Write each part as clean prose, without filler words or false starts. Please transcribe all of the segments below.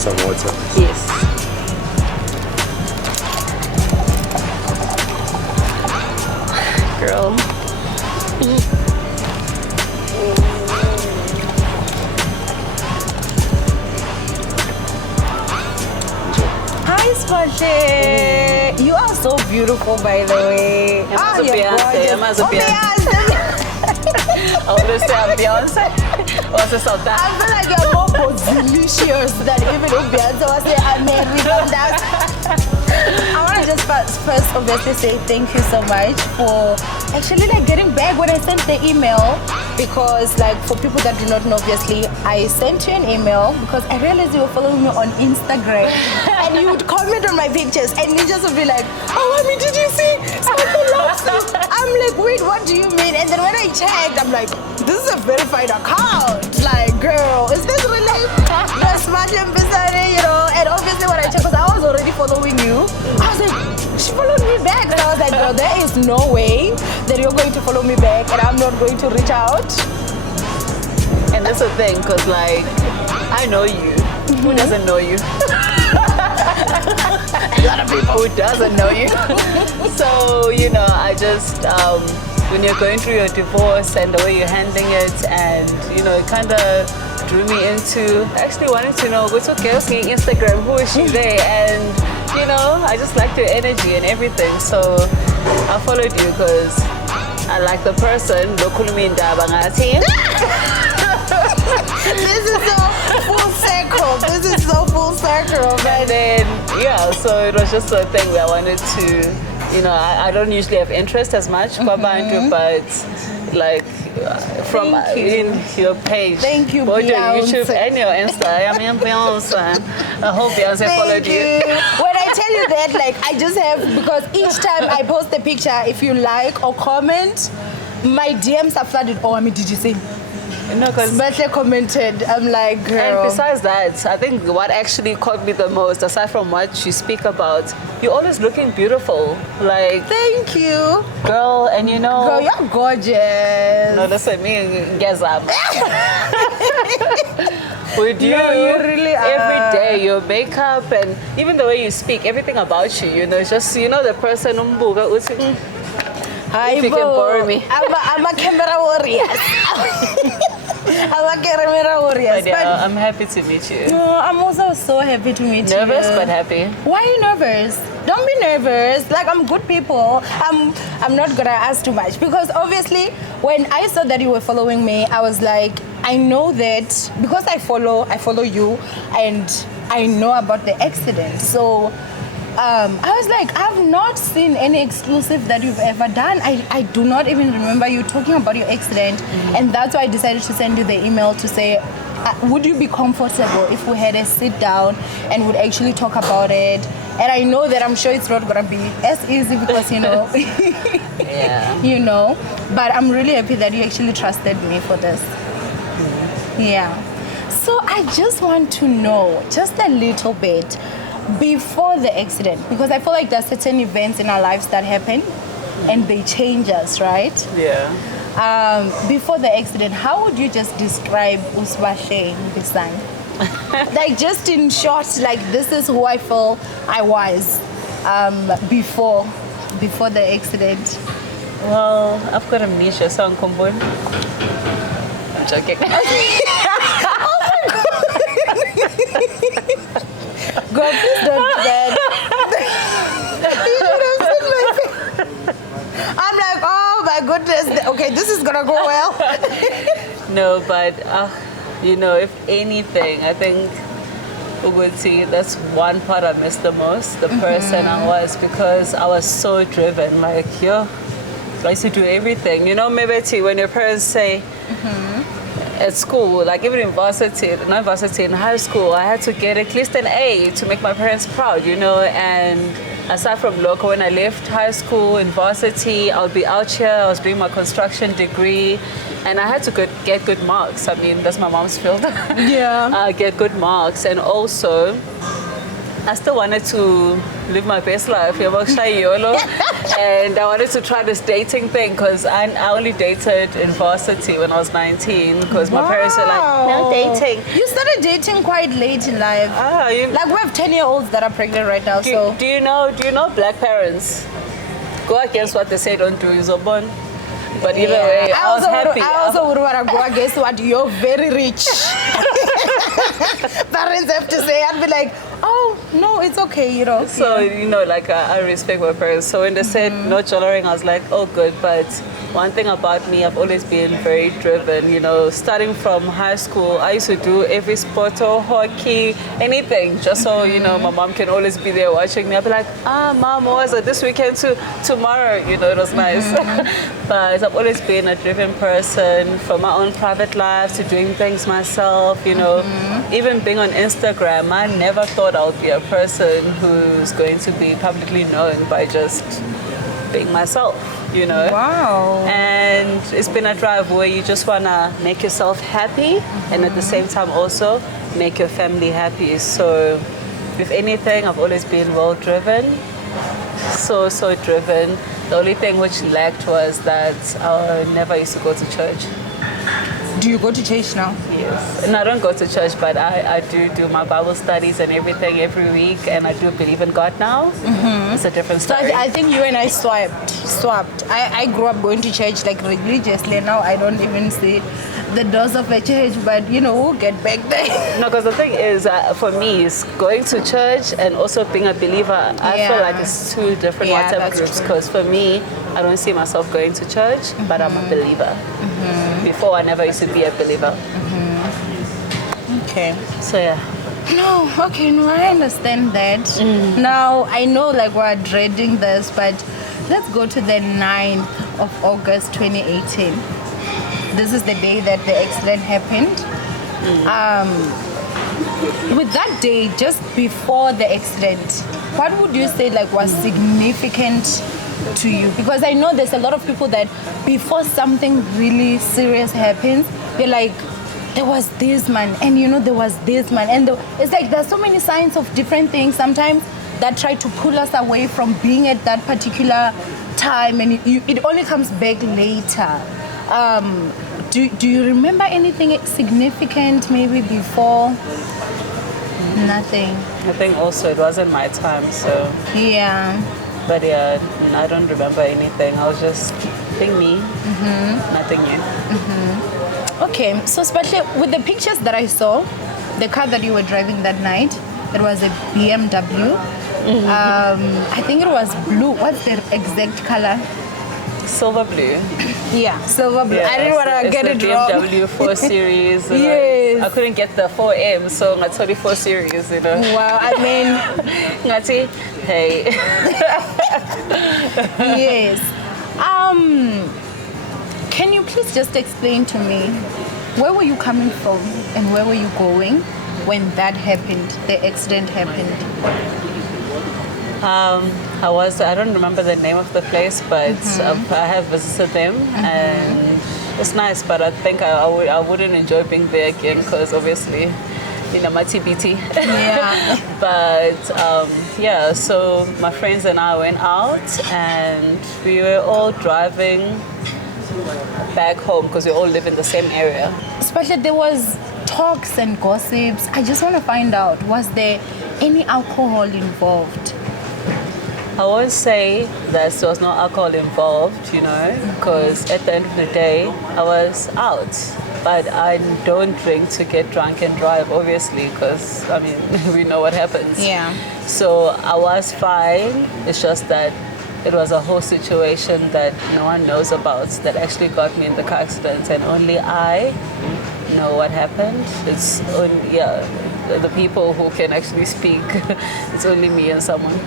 some water. Yes. Girl. Hi, Sbahle. You are so beautiful, by the way. I'm a Beyonce. I'm a Beyonce. Always say I'm Beyonce. What's this out there? I feel like you're more delicious than even if Beyonce was say I'm married and that. I want to just first obviously say thank you so much for actually like getting back when I sent the email, because like for people that do not know, obviously I sent you an email because I realized you were following me on Instagram and you would comment on my pictures and you just would be like, oh, Owamie, did you see? Someone loves you. I'm like, wait, what do you mean? And then when I checked, I'm like, this is a verified account. Like, girl, is this really Sbahle Mpisane, you know? And obviously when I checked, because I was already following you, I was like, she followed me back. And I was like, girl, there is no way that you're going to follow me back and I'm not going to reach out. And that's the thing, because like, I know you. Who doesn't know you? A lot of people who doesn't know you. So, you know, I just, when you're going through your divorce and the way you're handling it, and, you know, it kind of drew me into actually wanting to know what's okay on Instagram, who is she there? And, you know, I just liked your energy and everything. So I followed you because I like the person. This is so full circle. This is so full circle. And then, yeah, so it was just a thing where I wanted to, you know, I don't usually have interest as much, but like from in your page. Thank you, both your Beyonce. YouTube and your Insta. I mean, Beyonce. I hope Beyonce followed you. When I tell you that, like, I just have, because each time I post a picture, if you like or comment, my DMs are flooded. Oh, I mean, did you see? No, because Sbahle commented. I'm like, girl. And besides that, I think what actually caught me the most, aside from what you speak about, you're always looking beautiful. Like, thank you, girl, and you know, girl, you're gorgeous. No, that's what I mean. Guess up. With you, No, you really are. Every day, your makeup and even the way you speak, everything about you, you know, it's just, you know, the person if you can borrow me. I'm a camera warrior. I'm a camera warrior. But yeah, I'm happy to meet you. No, I'm also so happy to meet you. Nervous but happy. Why are you nervous? Don't be nervous. Like, I'm good people. I'm not gonna ask too much, because obviously when I saw that you were following me, I was like, I know that because I follow you and I know about the accident. So I was like, I've not seen any exclusive that you've ever done. I do not even remember you talking about your accident. And that's why I decided to send you the email to say, would you be comfortable if we had a sit down and would actually talk about it? And I know that I'm sure it's not gonna be as easy because, you know, yeah. you know, but I'm really happy that you actually trusted me for this. Yeah. So I just want to know just a little bit before the accident, because I feel like there's certain events in our lives that happen and they change us, right? Yeah. Before the accident, how would you just describe Sbahle Mpisane? Like, just in short, like, this is who I feel I was before the accident. Well, I've got amnesia, so I'm combined. I'm joking. God, please don't do that. You should have seen my face. I'm like, oh my goodness. Okay, this is gonna go well. No, but you know, if anything, I think Uguti, that's one part I miss the most, the person I was, because I was so driven. Like, yo, I used to do everything. You know, maybe when your parents say, at school, like even in varsity, not varsity, in high school, I had to get at least an A to make my parents proud, you know. And aside from local, when I left high school, in varsity, I would be out here, I was doing my construction degree, and I had to get good marks. I mean, that's my mom's field. Yeah. Get good marks, and also I still wanted to live my best life. And I wanted to try this dating thing because I only dated in varsity when I was 19 because my parents were like, no dating. You started dating quite late in life. Like we have 10-year-olds that are pregnant right now. Do you know black parents go against what they say don't do? Is born. But either way, I was happy. I also would want to go against what you're very rich. Parents have to say, I'd be like, oh, no, it's okay, you know. So, like I respect my parents. So when they said no jollering, I was like, oh, good. But one thing about me, I've always been very driven, starting from high school. I used to do every sport or hockey, anything, just so, my mom can always be there watching me. I'd be like, mom, what was it this weekend to tomorrow? It was nice. But I've always been a driven person, from my own private life to doing things myself, Even being on Instagram, I never thought I would be a person who's going to be publicly known by just being myself, Wow. And it's been a drive where you just want to make yourself happy and at the same time also make your family happy. So if anything, I've always been well driven, so driven. The only thing which lacked was that I never used to go to church. Do you go to church now? Yes. And I don't go to church, but I do my Bible studies and everything every week, and I do believe in God now. It's a different story. So I think you and I swapped. I grew up going to church like religiously. Now I don't even see the doors of a church, but we'll get back there. No, because the thing is, for me, is going to church and also being a believer, I feel like it's two different WhatsApp groups. Because for me, I don't see myself going to church, but I'm a believer. Before, I never used to be a believer. Okay. So, yeah. No, okay, no, I understand that. Now, I know like we're dreading this, but let's go to the 9th of August 2018. This is the day that the accident happened. With that day, just before the accident, what would you say like was significant to you? Because I know there's a lot of people that before something really serious happens, they're like, there was this man, and there was this man, and it's like there's so many signs of different things sometimes that try to pull us away from being at that particular time, and it only comes back later. Do you remember anything significant maybe before? Nothing. I think also it wasn't my time, so. Yeah. But yeah, I don't remember anything. I was just being me. Nothing new. Okay, so especially with the pictures that I saw, the car that you were driving that night, it was a BMW. I think it was blue. What's the exact color? Silver blue. Yeah, silver blue. I didn't want to get it wrong. BMW 4 Series. Yes. I couldn't get the 4M, so I told 4 Series, Wow, I mean. Hey. Yes. Can you please just explain to me, where were you coming from and where were you going when that happened, the accident happened? I don't remember the name of the place, but I have visited them and it's nice, but I think I wouldn't enjoy being there again because obviously, my TBT. Yeah. But so my friends and I went out and we were all driving back home because we all live in the same area. Especially there was talks and gossips. I just want to find out, was there any alcohol involved? I won't say that there was no alcohol involved, because at the end of the day, I was out. But I don't drink to get drunk and drive, obviously, because, we know what happens. Yeah. So I was fine. It's just that it was a whole situation that no one knows about that actually got me in the car accident, and only I know what happened. It's only, the people who can actually speak. It's only me and someone.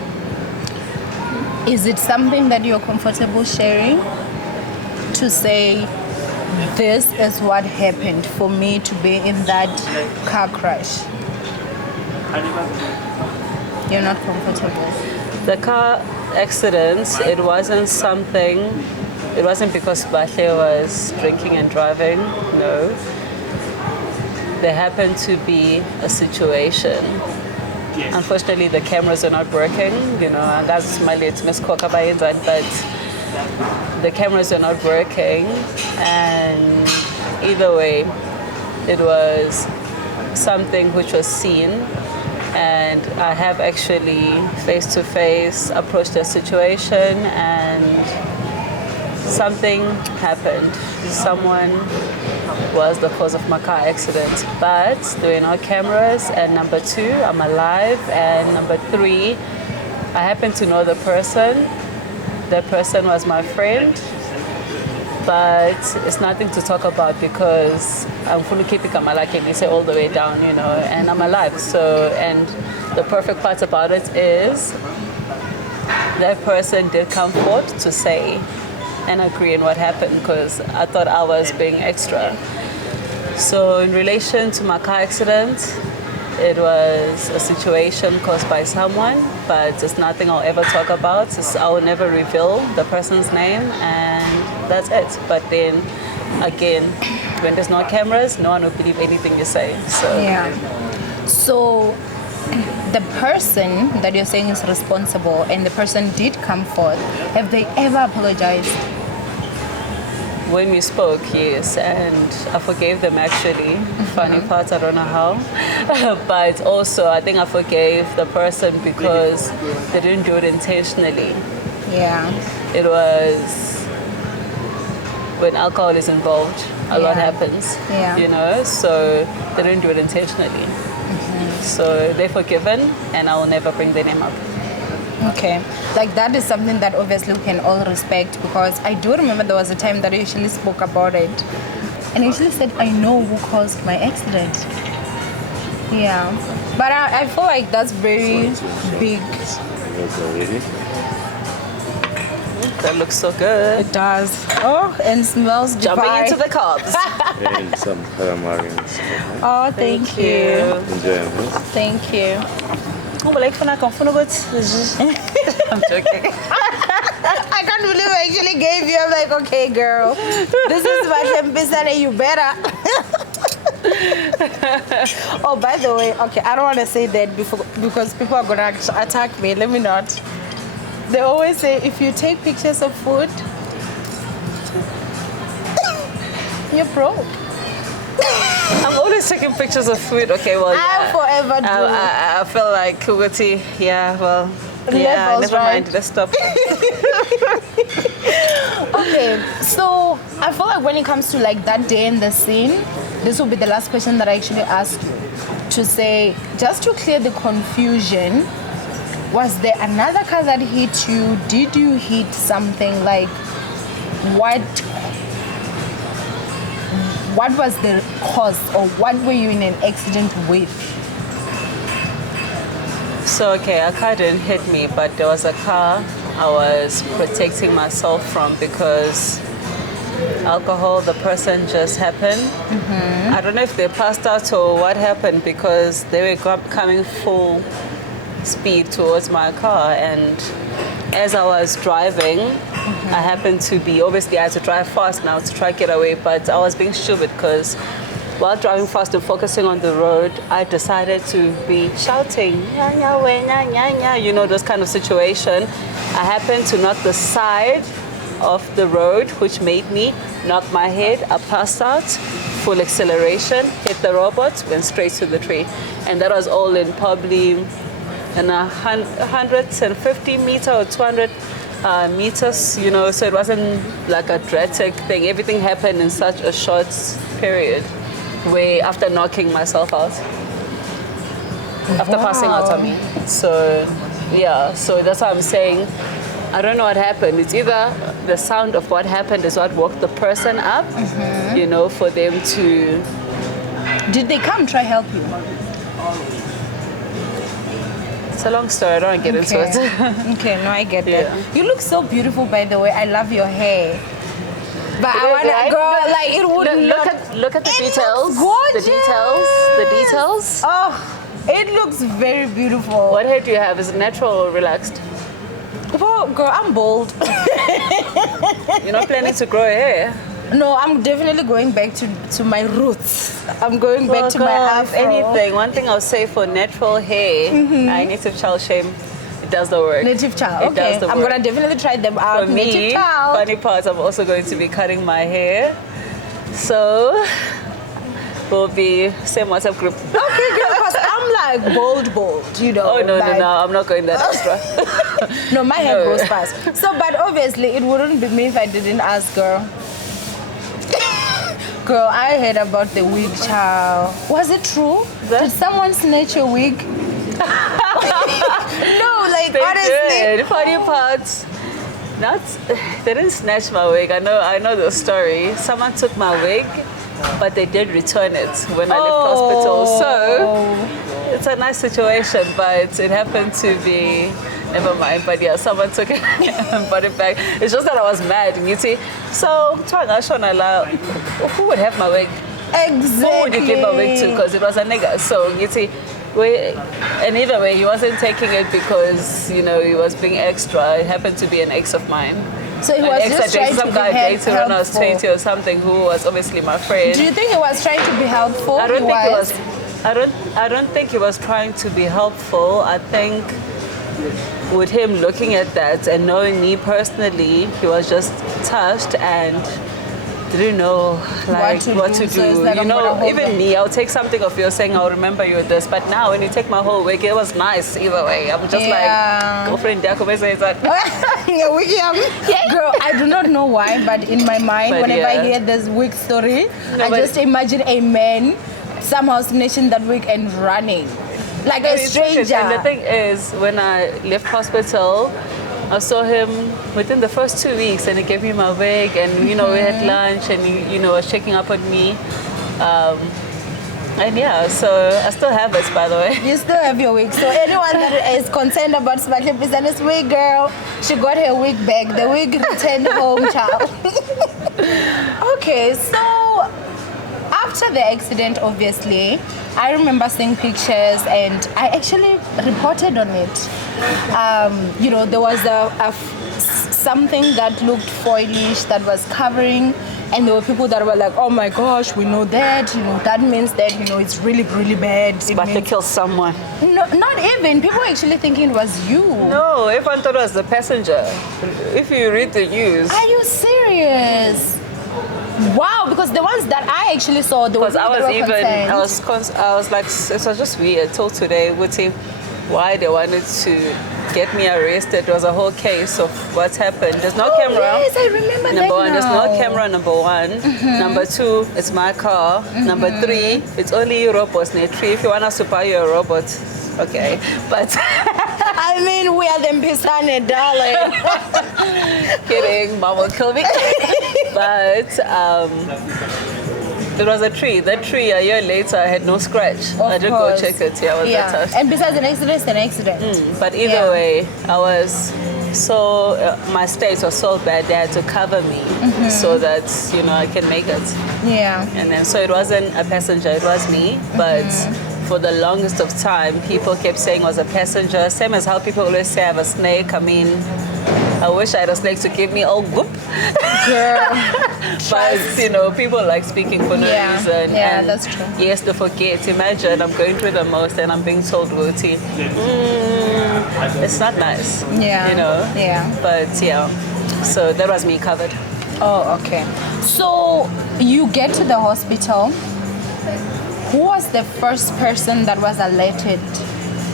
Is it something that you're comfortable sharing to say, this is what happened for me to be in that car crash? You're not comfortable? The car accident, it wasn't because Sbahle was drinking and driving, no. There happened to be a situation Unfortunately, the cameras are not working. You know, I got smiley to Miss Koka by it, but the cameras are not working. And either way, it was something which was seen. And I have actually face-to-face approached the situation, and something happened. Someone was the cause of my car accident, but there were no cameras. And number two, I'm alive. And number three, I happen to know the person. That person was my friend, but it's nothing to talk about because I'm fully keeping Kamalaki and say all the way down, you know, and I'm alive. So, and the perfect part about it is that person did come forward to say and agree in what happened, because I thought I was being extra. So in relation to my car accident, it was a situation caused by someone, but it's nothing I'll ever talk about. I will never reveal the person's name, and that's it. But then, again, when there's no cameras, no one will believe anything you say. So yeah. So the person that you're saying is responsible, and the person did come forth, have they ever apologized? when we spoke, yes, and I forgave them actually. Funny part, I don't know how. But also, I think I forgave the person because they didn't do it intentionally. Yeah. It was when alcohol is involved, a lot happens. Yeah. You know, so they didn't do it intentionally. So they're forgiven, and I will never bring their name up. Okay, like that is something that obviously we can all respect, because I do remember there was a time that you actually spoke about it, and you actually said, I know who caused my accident. Yeah, but I feel like that's very big. That looks so good. It does. Oh, and smells Jumping divine. into the carbs. And some calamari. Oh, thank you. Enjoy it. Thank you. Oh, but like, I'm joking. I can't believe I actually gave you. I'm like, okay, girl, this is Sbahle Mpisane, you better. Oh, by the way, okay, I don't want to say that before, because people are going to attack me. Let me not. They always say, if you take pictures of food, you're broke. I'm always taking pictures of food. Okay, well, I'll forever do. I feel like Kuguti, yeah, well, yeah, Levels, never right? mind, let's stop. Okay, so I feel like when it comes to like that day in the scene, this will be the last question that I actually ask you, to say, just to clear the confusion, was there another car that hit you? Did you hit something? Like, what was the cause, or what were you in an accident with? So, okay, a car didn't hit me, but there was a car I was protecting myself from because alcohol, the person just happened. I don't know if they passed out or what happened, because they were coming full speed towards my car, and as I was driving, I happened to be, obviously I had to drive fast now to try to get away, but I was being stupid because while driving fast and focusing on the road, I decided to be shouting, nya, nya, we, nya, nya, nya, you know, those kind of situation. I happened to knock the side of the road, which made me knock my head. I passed out, full acceleration, hit the robot, went straight to the tree. And that was all in probably in 150 meter or 200 meters, you know, so it wasn't like a dramatic thing. Everything happened in such a short period, way after knocking myself out, after passing out on me. So, yeah, so that's why I'm saying, I don't know what happened. It's either the sound of what happened is what woke the person up, you know, for them to... Did they come try help you? It's a long story, I don't want to get into it. Okay, no, I get that. Yeah. You look so beautiful, by the way. I love your hair. But I want to, girl, like, it wouldn't look at the details. gorgeous. The details. Oh, it looks very beautiful. What hair do you have? Is it natural or relaxed? Well, girl, I'm bald. You're not planning to grow hair? No, I'm definitely going back to my roots. I'm going back to my God, afro. anything. One thing I'll say for natural hair, I native child shame, it does the work. Native child. It Okay, does the I'm work. gonna definitely try them out. For me, Native child. funny part, I'm also going to be cutting my hair. So we'll be same WhatsApp group. Okay, girl, because I'm like bold, you know. Oh no, like, no, I'm not going that extra. No, my hair No. grows fast. So, but obviously, it wouldn't be me if I didn't ask, girl. Girl, I heard about the wig, child. Was it true? Did someone snatch your wig? No, like They honestly. did. Funny part, not they didn't snatch my wig. I know the story. Someone took my wig, but they did return it when I left hospital. So it's a nice situation, but it happened to be. Never mind, but yeah, someone took it and brought it back. It's just that I was mad, you see. So, who would have my wig? Exactly. Who would you give my wig to? Because it was a nigga. So, you see, and either way, he wasn't taking it because, you know, he was being extra. It happened to be an ex of mine. So he An was ex just I trying dated, to some be guy I dated when I was helpful. 20 or something, who was obviously my friend. Do you think he was trying to be helpful? I don't think he was trying to be helpful. I think with him looking at that and knowing me personally, he was just touched and didn't know like what to So it's do. like, You I'm gonna know, hold even them. me, I'll take something of yours saying I'll remember you with this. But now when you take my whole wig, it was nice either way. I'm just Yeah. like, girlfriend, says that. Yeah, wig, girl, I do not know why, but in my mind, But whenever I yeah. hear this wig story, No, I but- just imagine a man somehow snatching that wig and running. Like a It's wicked. stranger. And the thing is, when I left hospital, I saw him within the first 2 weeks, and he gave me my wig, and you know we had lunch, and he, you know, was checking up on me, and yeah, so I still have it, by the way. You still have your wig. So anyone that is concerned about Sbahle Mpisane's wig, girl, she got her wig back. The wig returned home, child. Okay, so after the accident, obviously, I remember seeing pictures, and I actually reported on it. You know, there was something that looked foilish that was covering, and there were people that were like, oh my gosh, we know that, you know, that means that, you know, it's really, really bad. It But they means- killed someone. No, not even. People were actually thinking it was you. No, everyone thought it was the passenger. If you read the news, Are you serious? Wow, because the ones that I actually saw, the ones because that were concerned. I was like, it was just weird. Till today, would see why they wanted to get me arrested. It was a whole case of what's happened. There's no Oh, camera. yes, I remember that Number one, there's no now. camera. Number one. Number two, it's my car. Number three, it's only robots. If you want us to buy you a robot, okay. But I mean, we are the Mpisane, darling. kidding, mom will kill me. But it was a tree. That tree, a year later, had no scratch. I did go check it. Yeah, I was that touched. And besides an accident, it's an accident. But either way, I was so my state was so bad they had to cover me so that you know I can make it. Yeah. And then so it wasn't a passenger, it was me. But for the longest of time, people kept saying it was a passenger. Same as how people always say I have a snake. I mean, I wish I had a snake to give me all goop. Girl. But you know, people like speaking for no Yeah. reason. Yeah, and that's true. Yes, to forget. Imagine I'm going through the most and I'm being told Wuti. It's not nice. Yeah. You know? Yeah. But yeah. So that was me covered. Oh, okay. So you get to the hospital. Who was the first person that was alerted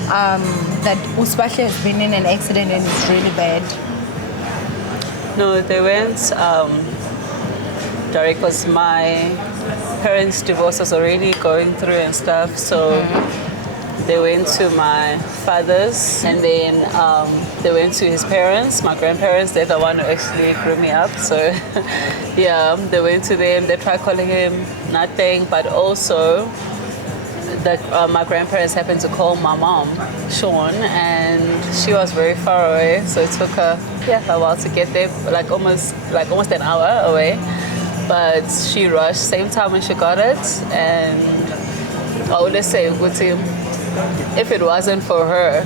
that Sbahle has been in an accident and it's really bad? No, they went direct because my parents' divorce was already going through and stuff. So they went to my father's, and then they went to his parents, my grandparents. They're the one who actually grew me up. So yeah, they went to them. They tried calling him, nothing. But also, my grandparents happened to call my mom, Sean, and she was very far away. So it took her a while to get there, like almost an hour away. But she rushed same time when she got it, and I would just say, if it wasn't for her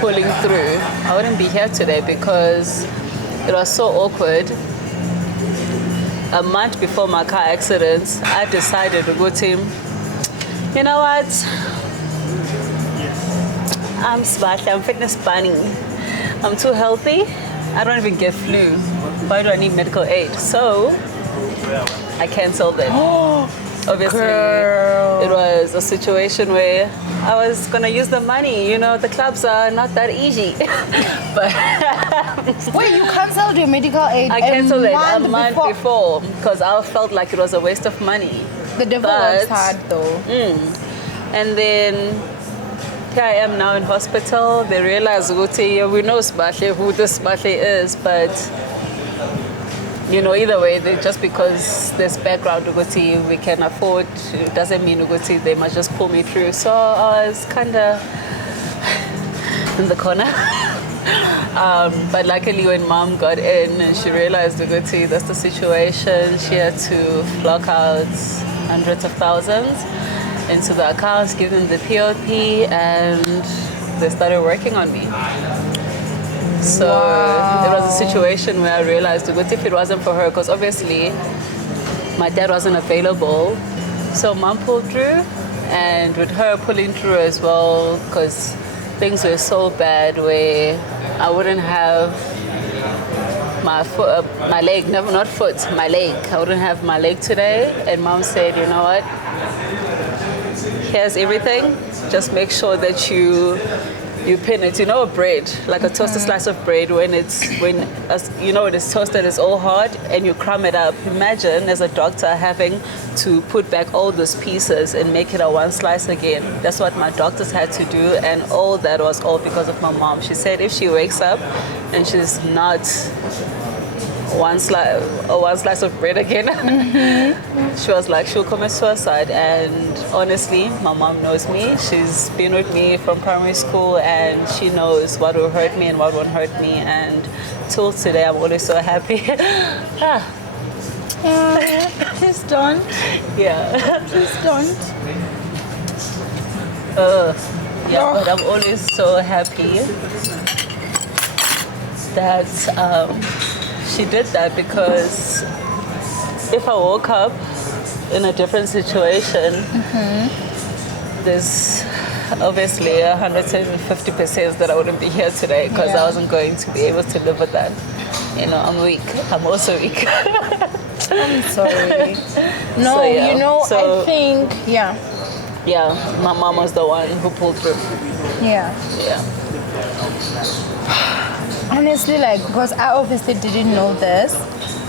pulling through, I wouldn't be here today because it was so awkward. a month before my car accident, I decided to go to him. You know what? I'm Sbahle, I'm fitness bunny. I'm too healthy. I don't even get flu. Why do I need medical aid? So I canceled it. Obviously, Girl. it was a situation where I was gonna use the money. You know, the clubs are not that easy. But Wait, you cancelled your medical aid I canceled it a month before. before because I felt like it was a waste of money. The devil But- works hard though. And then here I am now in hospital. They realize, we know Sbahle, who this Sbahle is, but you know, either way, just because there's background we can afford, it doesn't mean they must just pull me through. So I was kind of in the corner. But luckily when mom got in and she realized that's the situation, she had to flock out hundreds of thousands into the accounts, give them the POP, and they started working on me. So it was a situation where I realized if it wasn't for her, because obviously my dad wasn't available, so mom pulled through, and with her pulling through as well, because things were so bad where I wouldn't have my foot, my leg, no, not foot, my leg. I wouldn't have my leg today, and mom said, you know what? Here's everything. Just make sure that you pin it. You know, a bread, like a toasted slice of bread, when it is toasted, it's all hard, and you crumb it up. Imagine as a doctor having to put back all those pieces and make it a one slice again. That's what my doctors had to do, and all that was all because of my mom. She said if she wakes up and she's not one slice of bread again, she was like, she'll commit suicide. And honestly, my mom knows me. She's been with me from primary school, and she knows what will hurt me and what won't hurt me. And till today, I'm always so happy. Please don't. Yeah. Please don't. Yeah, but I'm always so happy that she did that, because if I woke up in a different situation, there's obviously 150% that I wouldn't be here today, because I wasn't going to be able to live with that. You know, I'm weak. I'm also weak. I'm sorry. No, So, yeah. I think, Yeah, my mom was the one who pulled through. yeah. Yeah. Honestly, because I obviously didn't know this,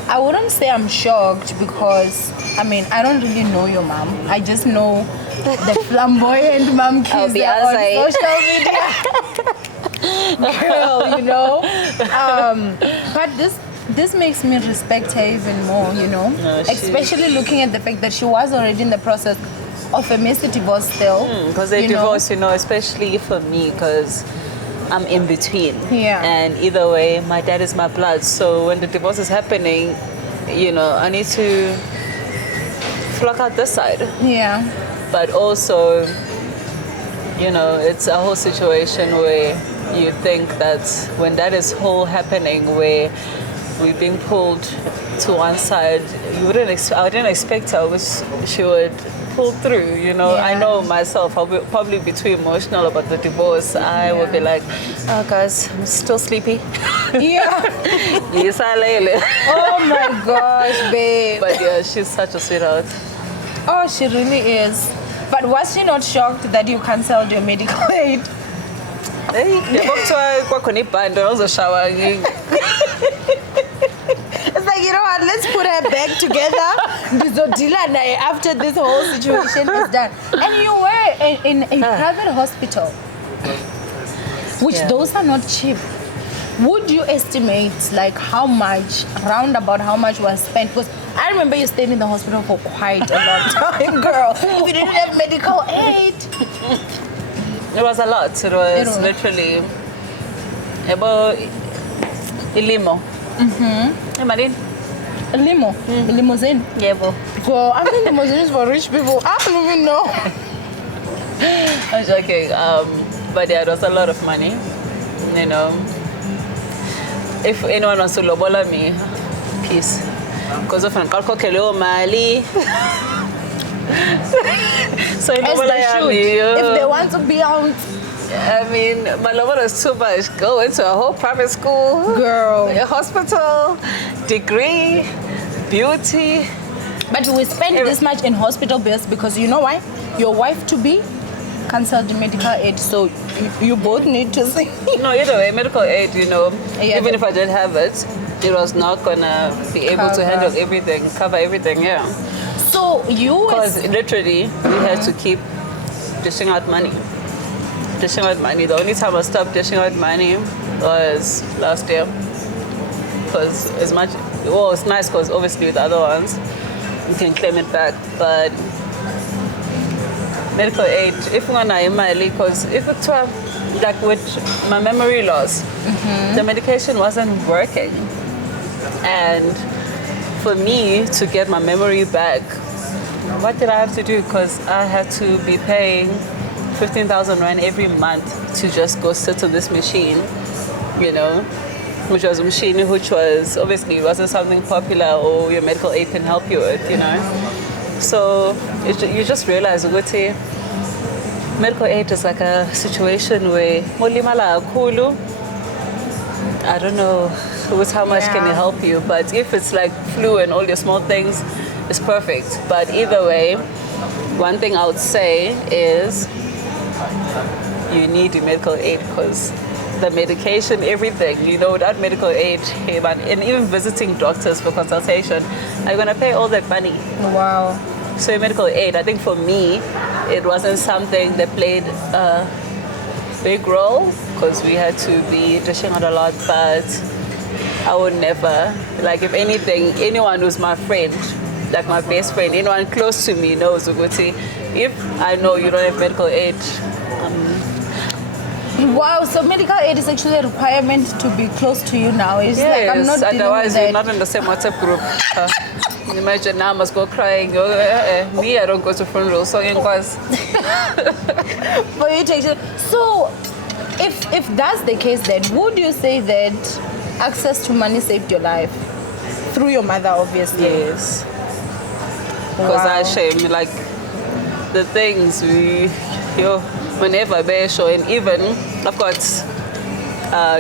I wouldn't say I'm shocked, because, I don't really know your mom. I just know the flamboyant mom kids that are on social media. Girl, but this makes me respect her even more, No, especially looking at the fact that she was already in the process of a messy divorce still. Because they divorce, especially for me, because I'm in between. Yeah. And either way, my dad is my blood. So when the divorce is happening, I need to flock out this side. Yeah. But also, it's a whole situation where you think that when that is whole happening, where we're being pulled to one side, I didn't expect her, which she would pull through, I know myself, I'll probably be too emotional about the divorce. I would be like, oh guys, I'm still sleepy. Yeah. Oh my gosh, babe. But yeah, she's such a sweetheart. Oh, she really is. But was she not shocked that you cancelled your medical aid? Hey, It's like, you know what, let's put her back together after this whole situation is done. And you were in a private hospital, which those are not cheap. Would you estimate roundabout how much was spent? Because I remember you stayed in the hospital for quite a long time, girl. If you didn't have medical aid. It was a lot. It was literally about a limo. Imagine. A limo? A limousine? Yeah, bro. Girl, I think limousines for rich people. I don't even know. I'm joking. But yeah, it was a lot of money. If anyone wants to lobola me, peace. because of an alcohol mali. So you know As what they I should. mean, If they want to be out, I mean, my lover is too much. Go into a whole private school, girl. a hospital, degree, beauty. But we spend this much in hospital bills because you know why? Your wife to be cancelled medical aid, so you both need to see. No, either way, medical aid, you know, Yeah, even if I didn't have it, it was not gonna be able to handle everything, cover everything, yeah. So you Because literally, we had to keep dishing out money. Dishing out money. The only time I stopped dishing out money was last year. Because as much, well, it's nice because obviously with the other ones, you can claim it back. But medical aid, if you're gonna money, because if it's like with my memory loss, the medication wasn't working. And for me to get my memory back, what did I have to do? Because I had to be paying 15,000 rand every month to just go sit on this machine, you know, which was a machine which was obviously wasn't something popular or your medical aid can help you with, you know. So you just realize, Uguti, medical aid is like a situation where I don't know with how much can it help you, but if it's like flu and all your small things, it's perfect. But either way, one thing I would say is you need medical aid because the medication, everything, you know, without medical aid, hey man, and even visiting doctors for consultation, are you gonna pay all that money? wow. So medical aid, I think for me, it wasn't something that played a big role because we had to be dishing out a lot, but I would never, like if anything, anyone who's my friend, like my best friend, anyone close to me knows, Uguti, if I know you don't have medical aid, Wow, so medical aid is actually a requirement to be close to you now. It's like I'm not dealing otherwise with we're that. not in the same WhatsApp group. Imagine now I must go crying. Me, I don't go to funeral, so in course. For you to actually, so if that's the case, then would you say that access to money saved your life through your mother, obviously? Yes. Because I shame like the things whenever they show, and even I've got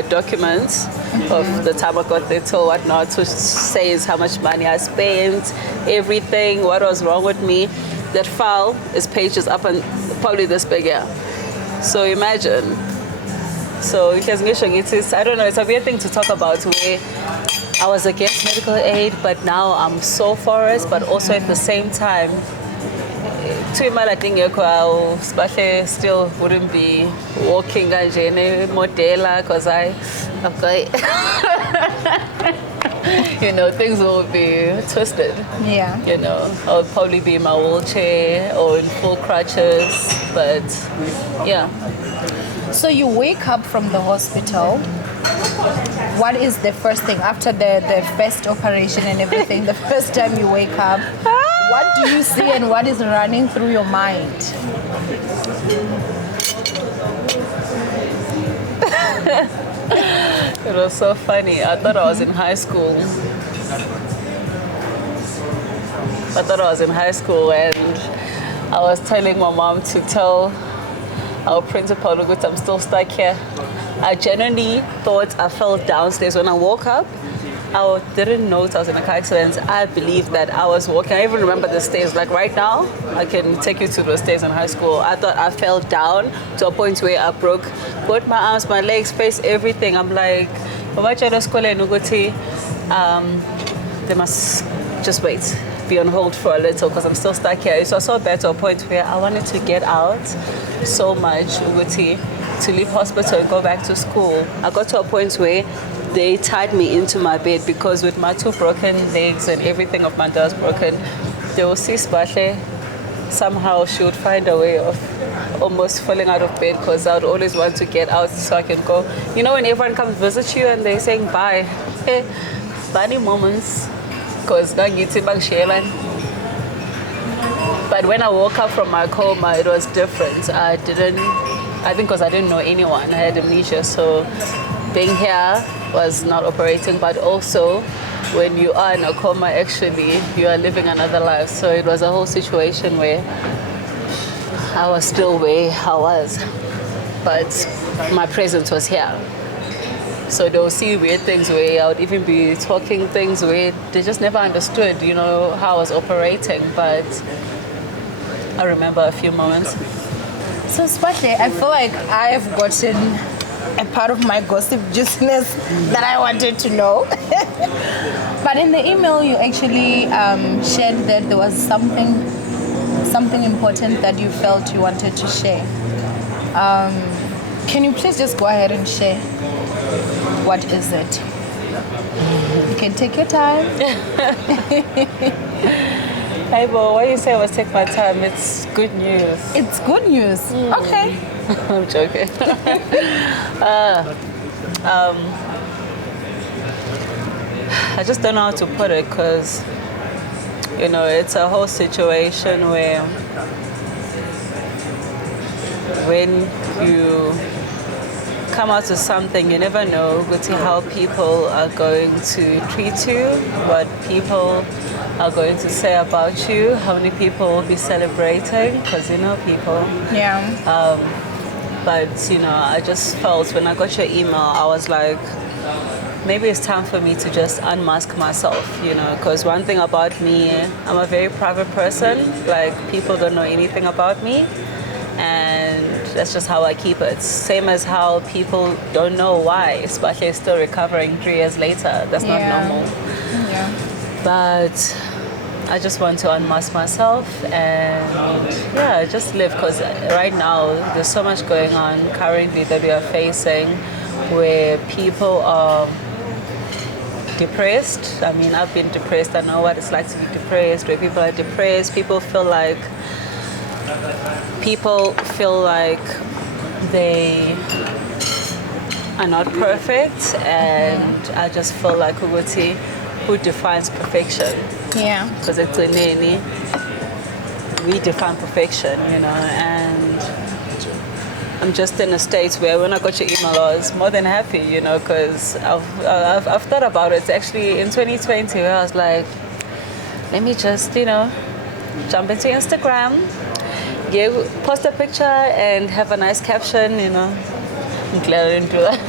documents of the time I got the toll, whatnot, which says how much money I spent, everything, what was wrong with me. That file is pages up and probably this big, yeah. So imagine. So it is, I don't know, it's a weird thing to talk about where I was against medical aid, but now I'm so for it, but also at the same time, I think Sbahle still wouldn't be walking in a modela because I've got, you know, things will be twisted. Yeah. You know, I would probably be in my wheelchair or in full crutches, but yeah. So you wake up from the hospital. What is the first thing after the first operation and everything? The first time you wake up, what do you see and what is running through your mind? It was so funny. I thought I was in high school. And I was telling my mom to tell our principal, look, I'm still stuck here. I genuinely thought I fell downstairs. When I woke up, I didn't know I was in a car accident. I believed that I was walking. I even remember the stairs. Like right now, I can take you to the stairs in high school. I thought I fell down to a point where I broke both my arms, my legs, face, everything. I'm like, they must just wait, be on hold for a little because I'm still stuck here. So I saw bad to a point where I wanted to get out so much, Uguti, to leave hospital and go back to school. I got to a point where they tied me into my bed because with my 2 broken legs and everything of my dad's broken, they will see Sbahle. Somehow she would find a way of almost falling out of bed because I would always want to get out so I can go. You know when everyone comes visit you and they're saying bye? Hey, funny moments because but when I woke up from my coma, it was different. I think because I didn't know anyone. I had amnesia, so being here was not operating, but also when you are in a coma, actually, you are living another life. So it was a whole situation where I was still where I was, but my presence was here. So they'll see weird things where I would even be talking things where they just never understood, how I was operating. But I remember a few moments. So Sbahle, I feel like I have gotten a part of my gossip juiciness that I wanted to know. But in the email, you actually shared that there was something important that you felt you wanted to share. Can you please just go ahead and share? What is it? You can take your time. Hey, Bo, why you say I must take my time? It's good news. It's good news. Okay. I'm joking. I just don't know how to put it because, it's a whole situation where when you come out to something, you never know how people are going to treat you, what people are going to say about you, how many people will be celebrating, because people. Yeah. But I just felt when I got your email, I was like, maybe it's time for me to just unmask myself, because one thing about me, I'm a very private person. Like, people don't know anything about me, and that's just how I keep it. Same as how people don't know why Sbahle is still recovering 3 years later. That's not normal. Yeah. But I just want to unmask myself and just live, because right now there's so much going on currently that we are facing where people are depressed. I mean, I've been depressed. I know what it's like to be depressed. Where people are depressed, people feel like they are not perfect, and I just feel like Uguti, who defines perfection? Yeah. Because it's Neni, we define perfection, and I'm just in a state where when I got your email, I was more than happy, because I've thought about it. Actually, in 2020, where I was like, let me just, jump into Instagram, post a picture and have a nice caption, I'm glad I didn't do that.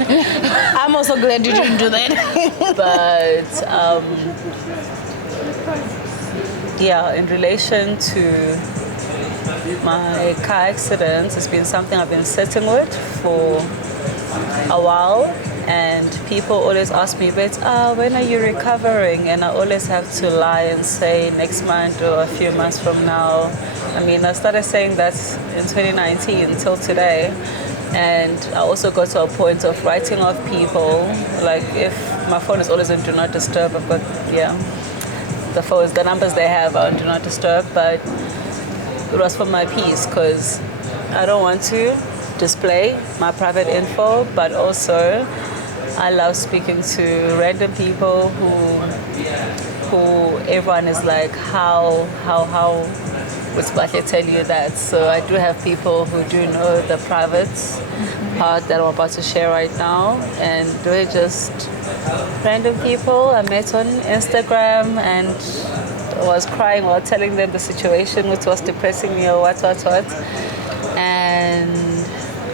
I'm also glad you didn't do that. But in relation to my car accident, it's been something I've been sitting with for a while, and people always ask me, but when are you recovering? And I always have to lie and say next month or a few months from now. I mean, I started saying that in 2019 until today. And I also got to a point of writing off people. Like, if my phone is always on Do Not Disturb, I've got, the numbers they have are on Do Not Disturb, but it was for my peace, because I don't want to display my private info, but also I love speaking to random people who everyone is like, how would Sbahle tell you that? So I do have people who do know the private part that I'm about to share right now, and they're just random people I met on Instagram, and I was crying while telling them the situation, which was depressing me or what. And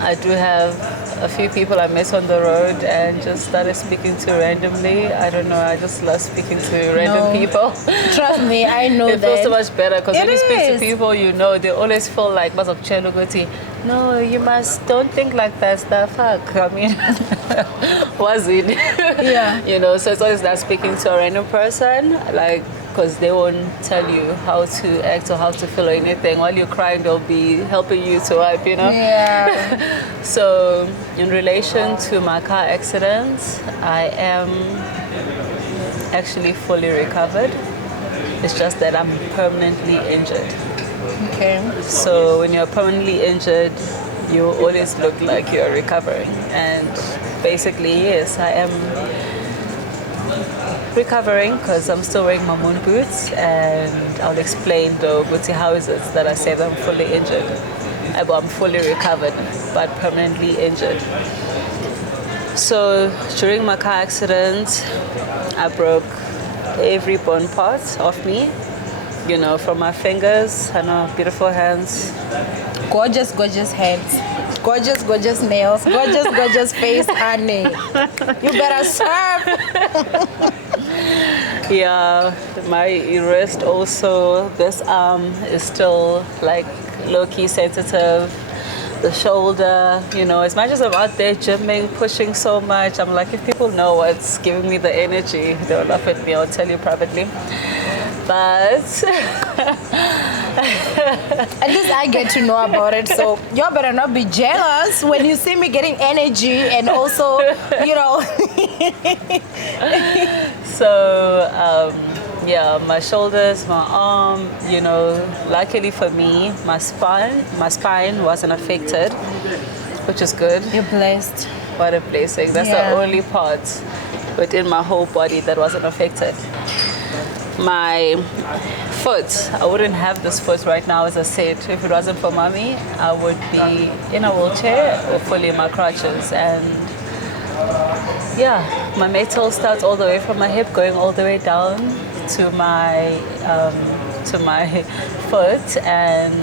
I do have a few people I met on the road and just started speaking to randomly. I don't know, I just love speaking to random people. Trust me, I know it that. feels so much better, because when you speak to is. people, they always feel like, no, you don't think like that stuff. Fuck, I mean, was it? Yeah. So it's always that speaking to a random person, like, because they won't tell you how to act or how to feel or anything. While you're crying, they'll be helping you to wipe, Yeah. So, in relation to my car accident, I am actually fully recovered. It's just that I'm permanently injured. Okay. So, when you're permanently injured, you always look like you're recovering. And basically, yes, I am recovering, because I'm still wearing my moon boots, and I'll explain though, how is it that I say that I'm fully injured? I'm fully recovered, but permanently injured. So during my car accident, I broke every bone part of me. You know, from my fingers, I know, beautiful hands. Gorgeous, gorgeous hands. Gorgeous, gorgeous nails. Gorgeous, gorgeous face, honey. You better serve. Yeah, my wrist also, this arm is still like low-key sensitive. The shoulder, you know, as much as I'm out there gymming, pushing so much, I'm like, if people know what's giving me the energy, they'll laugh at me, I'll tell you privately. But at least I get to know about it, so you better not be jealous when you see me getting energy and also, you know. So, yeah, my shoulders, my arm, you know, luckily for me, my spine wasn't affected, which is good. You're blessed. What a blessing. That's Yeah. the only part within my whole body that wasn't affected. My foot, I wouldn't have this foot right now, as I said. If it wasn't for mommy, I would be in a wheelchair or fully in my crutches. And yeah, my metal starts all the way from my hip, going all the way down to my foot. And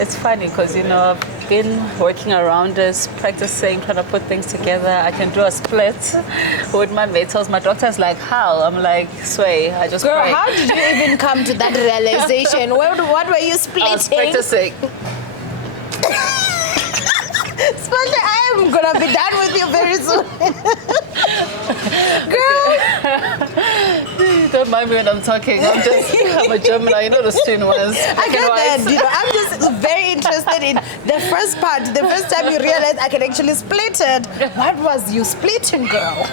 it's funny because, you know, I've been working around this, practicing, trying to put things together. I can do a split with my metals. My doctor's like, how? I'm like, sway, I just Girl, cried. how did you even come to that realization? What were you splitting? I was practicing. Sbahle, I am gonna be done with you very soon. Girl, Don't mind me when I'm talking. I'm a Gemini. You know the student ones. I get that. You know, I'm just very interested in the first part. The first time you realized I can actually split it. What was you splitting, girl?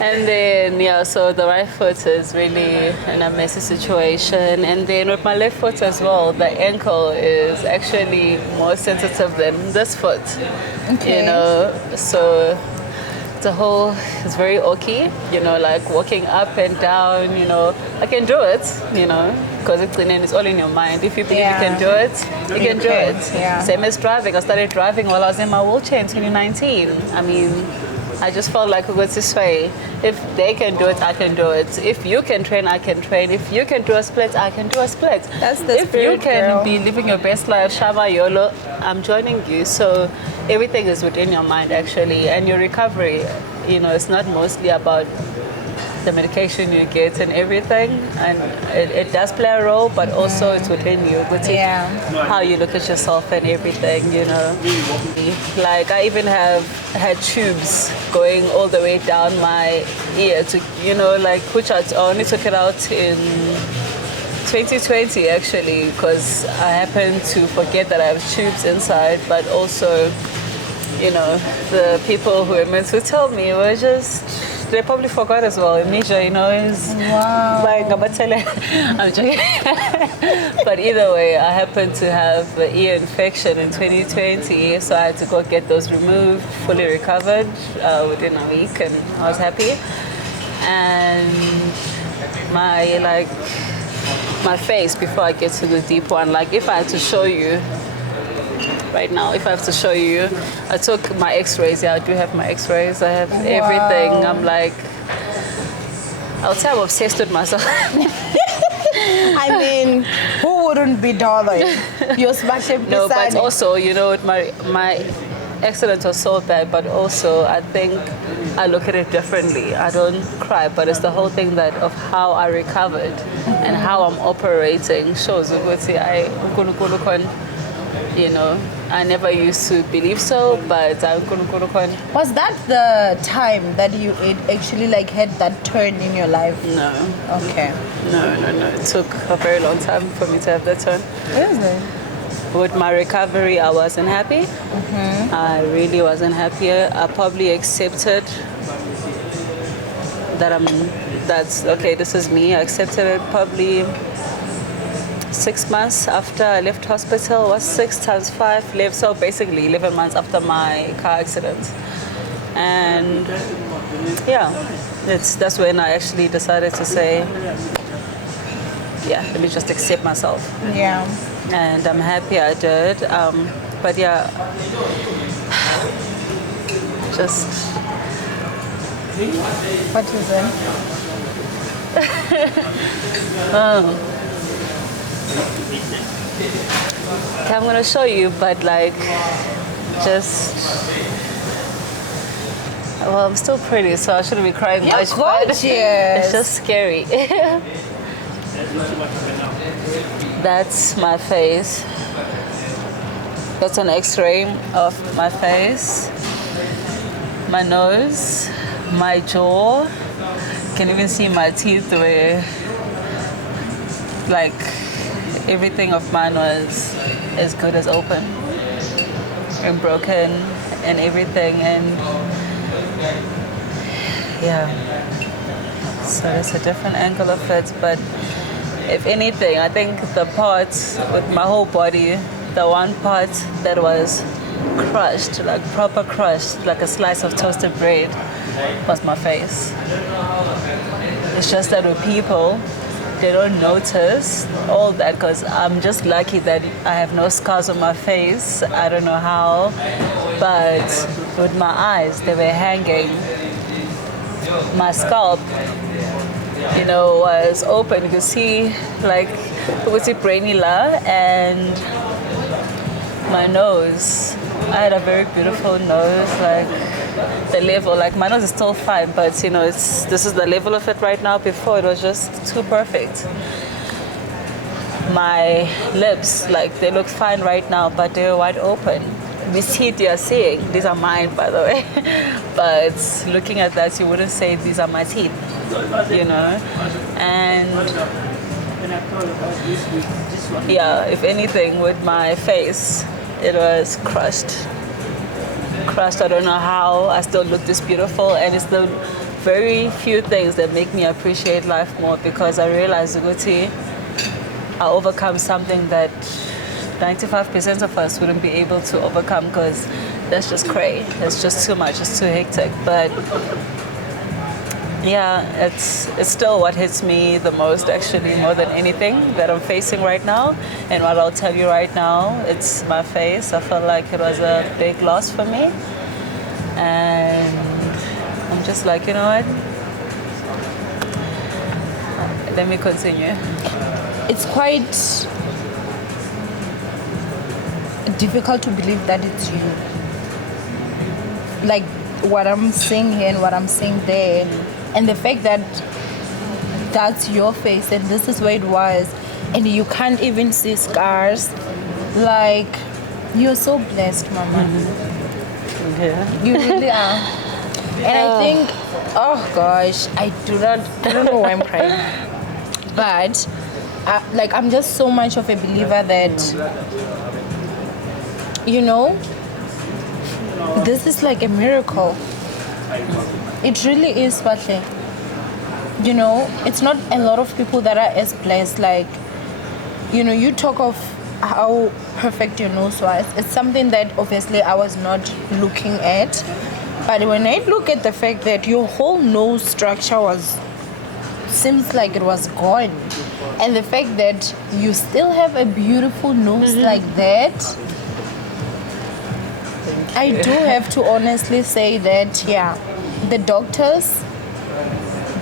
And then, yeah, so the right foot is really in a messy situation. And then with my left foot as well, the ankle is actually more sensitive than this foot. Okay. You know, so the whole is very oaky, you know, like walking up and down, you know. I can do it, you know, because it's all in your mind. If you believe you can do it, you can do it. Yeah. Same as driving. I started driving while I was in my wheelchair in 2019. I mean, I just felt like it's this way. If they can do it, I can do it. If you can train, I can train. If you can do a split, I can do a split. That's the If spirit, you can girl. be living your best life, Shama Yolo, I'm joining you. So everything is within your mind actually, and your recovery. You know, it's not mostly about the medication you get and everything, and it does play a role, but also it's within you. But Yeah. how you look at yourself and everything, you know. Like I even have had tubes going all the way down my ear to, you know, like which I only took it out in 2020 actually, because I happened to forget that I have tubes inside, but also, you know, the people who were meant to tell me were just, they probably forgot as well. Amnesia, you know, is like, I'm joking. But either way, I happened to have an ear infection in 2020, so I had to go get those removed, fully recovered within a week, and I was happy. And my face, before I get to the deep one, like if I had to show you right now, if I have to show you, I took my x-rays. Yeah, I do have my x-rays. I have everything. I'm like, I would say I'm obsessed with myself. I mean, who wouldn't be, darling? You're Sbahle Mpisane. No, but also, you know, my accident was so bad, but also I think I look at it differently. I don't cry, but it's the whole thing that of how I recovered and how I'm operating shows you know, I never used to believe so, but Was that the time that you actually like had that turn in your life? no. Okay. No. It took a very long time for me to have that turn. Really? With my recovery, I wasn't happy. I really wasn't happy. I probably accepted that that's okay, this is me. I accepted it probably 6 months after I left hospital. Was 6 times 5 left, so basically 11 months after my car accident. And yeah, that's when I actually decided to say, yeah, let me just accept myself. Yeah. And I'm happy I did. But yeah, just What is it? Okay, I'm gonna show you, but like, just. Well, I'm still pretty, so I shouldn't be crying You're much. But gorgeous. it's just scary. That's my face. That's an X-ray of my face, my nose, my jaw. You can even see my teeth where, like, everything of mine was as good as open and broken and everything, and yeah. So it's a different angle of it, but if anything, I think the part with my whole body, the one part that was crushed, like proper crushed, like a slice of toasted bread, was my face. It's just that with people, they don't notice all that because I'm just lucky that I have no scars on my face. I don't know how, but with my eyes, they were hanging. My scalp, was open. You could see, like, you could see brainila, and my nose. I had a very beautiful nose, like the level, like my nose is still fine, but this is the level of it right now. Before it was just too perfect. My lips, like they look fine right now, but they're wide open. These teeth you're seeing, these are mine, by the way. But looking at that, you wouldn't say these are my teeth, And yeah, if anything, with my face, it was crushed. I don't know how I still look this beautiful, and it's the very few things that make me appreciate life more, because I realize, Uguti, I overcome something that 95% of us wouldn't be able to overcome, because that's just crazy. It's just too much. It's too hectic. But yeah, it's still what hits me the most, actually, more than anything that I'm facing right now. And what I'll tell you right now, it's my face. I felt like it was a big loss for me. And I'm just like, you know what? Let me continue. It's quite difficult to believe that it's you. Like what I'm seeing here and what I'm seeing there. And the fact that that's your face and this is where it was, and you can't even see scars. Like, you're so blessed, Mama. Yeah. You really are. And I think, oh gosh, I don't know why I'm crying. But, I'm just so much of a believer that, this is like a miracle. It really is, Sbahle. It's not a lot of people that are as blessed. Like, you talk of how perfect your nose was. It's something that obviously I was not looking at. But when I look at the fact that your whole nose structure seems like it was gone. And the fact that you still have a beautiful nose like that, I do have to honestly say that, yeah, the doctors,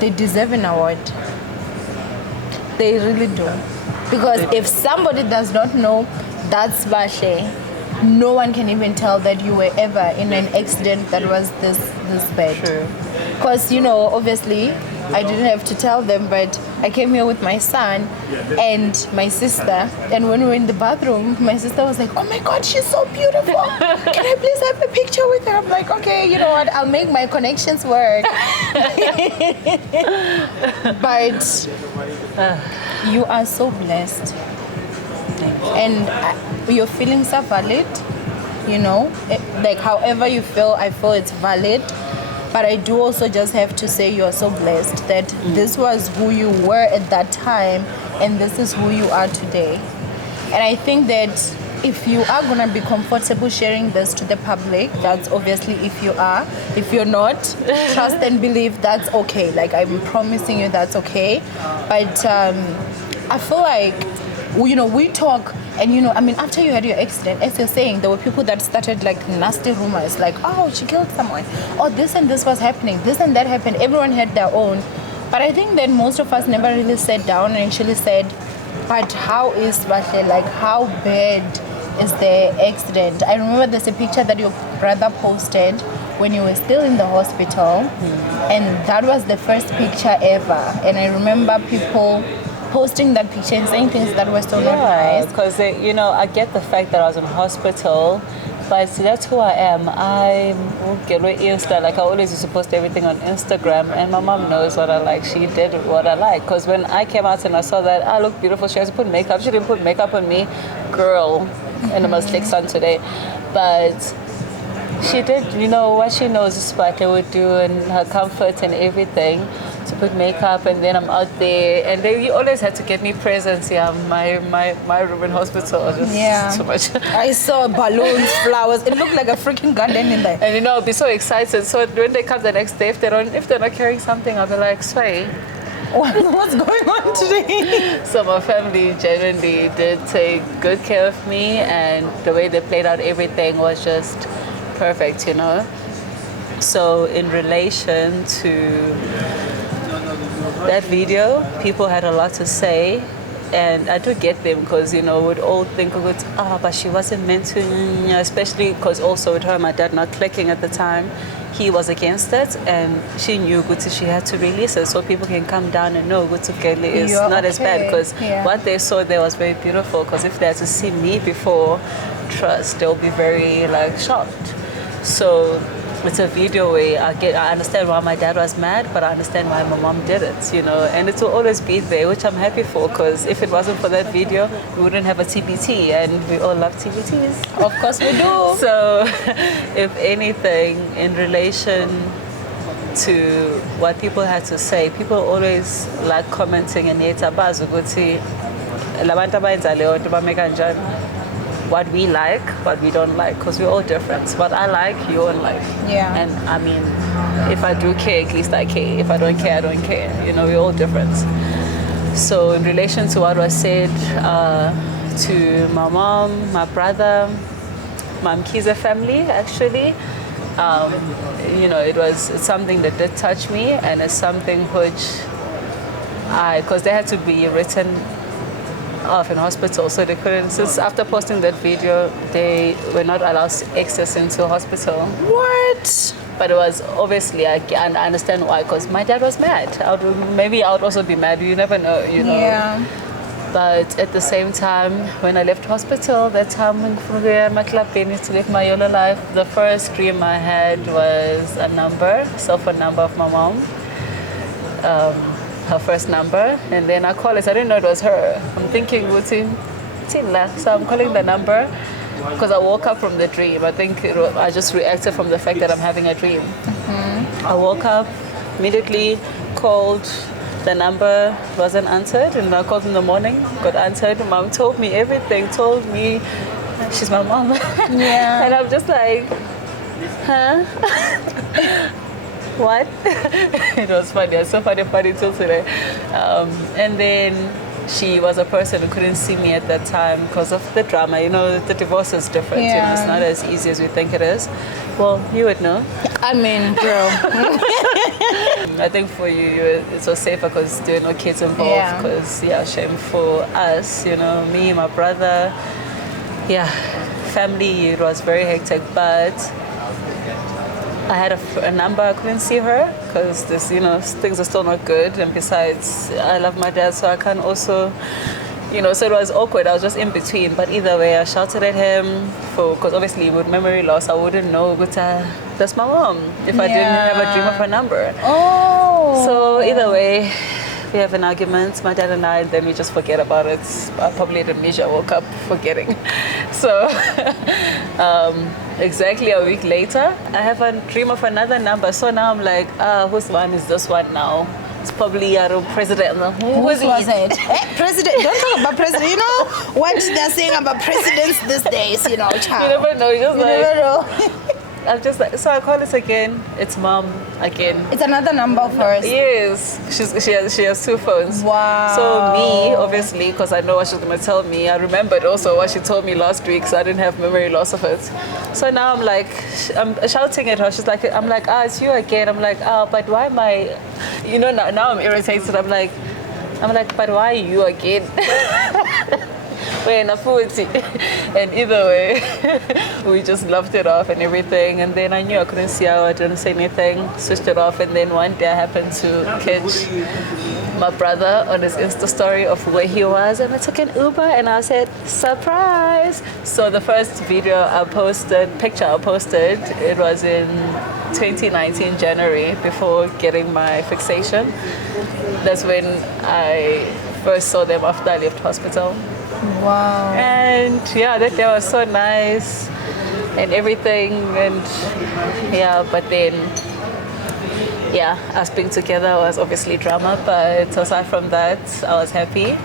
they deserve an award. They really do. Because if somebody does not know that's Sbahle, no one can even tell that you were ever in an accident that was this bad. True. Because, obviously, I didn't have to tell them, but I came here with my son and my sister. And when we were in the bathroom, my sister was like, oh my God, she's so beautiful. Can I please have a picture with her? I'm like, okay, you know what? I'll make my connections work. But you are so blessed. And your feelings are valid, like however you feel, I feel it's valid. But I do also just have to say you're so blessed that this was who you were at that time and this is who you are today. And I think that if you are going to be comfortable sharing this to the public, that's obviously if you are. If you're not, trust and believe that's okay. Like, I'm promising you that's okay. But I feel like, we talk and, after you had your accident, as you're saying, there were people that started like nasty rumors, like, oh, she killed someone, or this and this was happening, this and that happened. Everyone had their own. But I think that most of us never really sat down and actually said, but how is Sbahle? Like, how bad is the accident? I remember there's a picture that your brother posted when you were still in the hospital, and that was the first picture ever. And I remember people posting that picture and saying things that were so not nice. Because I get the fact that I was in hospital, but that's who I am. I get Insta. Like, I always used to post everything on Instagram, and my mom knows what I like. She did what I like. Because when I came out and I saw that I look beautiful, she has to put makeup. She didn't put makeup on me, girl. And I must take sun today, but she did, what she knows Sbahle would do, and her comfort and everything, to put makeup. And then I'm out there, and you always had to get me presents. My room in hospital was just too much. I saw balloons, flowers. It looked like a freaking garden in there. And I'll be so excited. So when they come the next day, if they're not carrying something, I'll be like, Sway, what's going on today? So my family genuinely did take good care of me, and the way they played out everything was just perfect, So in relation to that video, people had a lot to say, and I do get them, because would all think, but she wasn't meant to, especially because also with her, my dad not clicking at the time, he was against it, and she knew she had to release it so people can come down and know Kelly is not as bad, because what they saw there was very beautiful. Because if they had to see me before, trust, they'll be very shocked. So it's a video where I understand why my dad was mad, but I understand why my mom did it, and it will always be there, which I'm happy for, because if it wasn't for that video, we wouldn't have a TBT, and we all love TBTs. Of course we do. So if anything, in relation to what people had to say, people always like commenting and what we like, what we don't like, because we're all different. What I like, you won't like. Yeah. And I mean, if I do care, at least I care. If I don't care, I don't care. We're all different. So in relation to what was said to my mom, my brother, my Mkiza family, actually, it's something that did touch me, and it's something which because they had to be written off in hospital, so they couldn't, since after posting that video, they were not allowed access into hospital. What? But it was obviously, I understand why, because my dad was mad. Maybe I would also be mad, you never know, Yeah. But at the same time, when I left hospital, that time when my club to live my YOLO life, the first dream I had was a number, cell phone number of my mom. Her first number, and then I call it. I didn't know it was her. I'm thinking, so I'm calling the number because I woke up from the dream. I think I just reacted from the fact that I'm having a dream. Mm-hmm. I woke up, immediately called the number, wasn't answered, and I called in the morning, got answered. Mom told me everything, told me she's my mom. Yeah. And I'm just like, huh? What? It was funny. It's so funny till today. And then she was a person who couldn't see me at that time because of the drama. The divorce is different. Yeah. It's not as easy as we think it is. Well, you would know. I mean, girl. I think for you, it's so safer because there are no kids involved. Because, shame for us, me, my brother. Yeah, family, it was very hectic. But I had a number, I couldn't see her because this, things are still not good. And besides, I love my dad, so I can't also, so it was awkward. I was just in between. But either way, I shouted at him because obviously with memory loss, I wouldn't know, but that's my mom if I didn't have a dream of her number. Oh. So either way, we have an argument, my dad and I, and then we just forget about it. I probably didn't measure, I woke up forgetting. So exactly a week later, I have a dream of another number. So now I'm like, whose one is this one now? It's probably president. Who was it? President. Don't talk about president. You know what they're saying about presidents these days, child. You never know. You never know. I'm just like, so I call it again. It's mom. again. It's another number of hers. Yes, she has 2 phones. Wow. So me, obviously, because I know what she's going to tell me, I remembered also what she told me last week, so I didn't have memory loss of it. So now I'm like, I'm shouting at her. She's like, I'm like, it's you again. I'm like, but why am I, now I'm irritated. I'm like, but why you again? And either way, we just laughed it off and everything. And then I knew I couldn't see her. I didn't say anything, switched it off. And then one day I happened to catch my brother on his Insta story of where he was. And I took an Uber and I said, surprise. So the first picture I posted, it was in 2019 January, before getting my fixation. That's when I first saw them after I left hospital. Wow. And yeah, that day was so nice and everything. And yeah, but then, us being together was obviously drama. But aside from that, I was happy.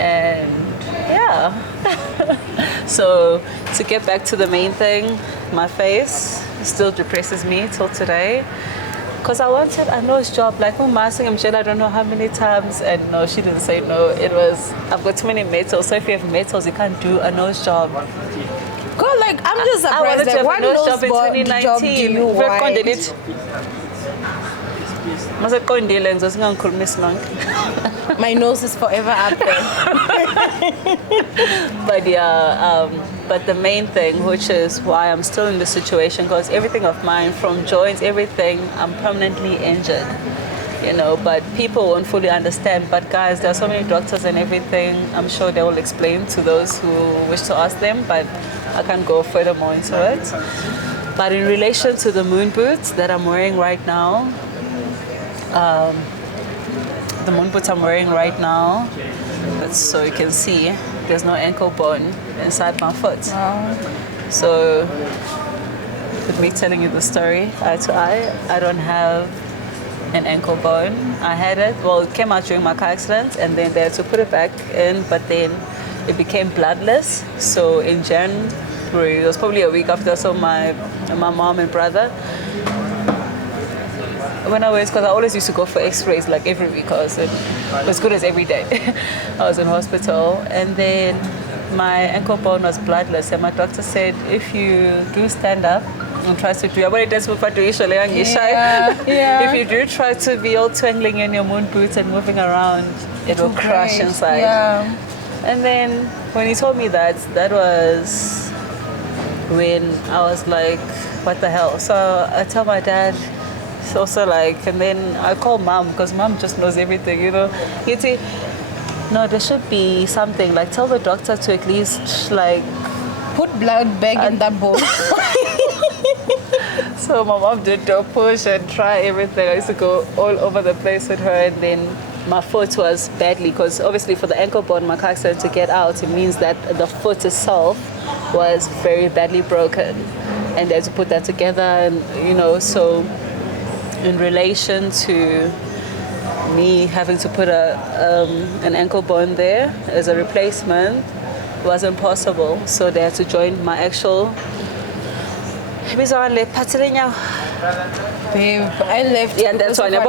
And yeah. So to get back to the main thing, my face still depresses me till today. Because I wanted a nose job, like when asking Michelle, I don't know how many times, and no, she didn't say no. It was, I've got too many metals, so if you have metals, you can't do a nose job. God, like, I'm just I wanted surprised, to like, have a what nose nose job in job do 2019. you want? My nose is forever up there. But yeah, but the main thing, which is why I'm still in this situation, because everything of mine, from joints, everything, I'm permanently injured. But people won't fully understand. But guys, there are so many doctors and everything. I'm sure they will explain to those who wish to ask them, but I can't go further more into it. But in relation to the moon boots that I'm wearing right now, the moon boots I'm wearing right now, so you can see, there's no ankle bone inside my foot. Wow. So, with me telling you the story eye to eye, I don't have an ankle bone. I had it, it came out during my car accident, and then they had to put it back in, but then it became bloodless. So in January, it was probably a week after, so my mom and brother, because I always used to go for x-rays like every week, as good as every day. I was in hospital, and then my ankle bone was bloodless, and my doctor said, if you do stand up and try to do, if you do try to be all twangling in your moon boots and moving around, it will crush inside. Yeah. And then when he told me that was when I was like, what the hell? So I tell my dad, also like, and then I call mom, because mom just knows everything, He'd say, no, there should be something, like tell the doctor to at least like put blood back in that bowl. So my mom did a push and try everything. I used to go all over the place with her, and then my foot was badly, because obviously for the ankle bone, my car accident, to get out, it means that the foot itself was very badly broken, and they had to put that together, and so in relation to me having to put an ankle bone there as a replacement wasn't possible, so they had to join my actual. Babe, I left. Yeah, that's why the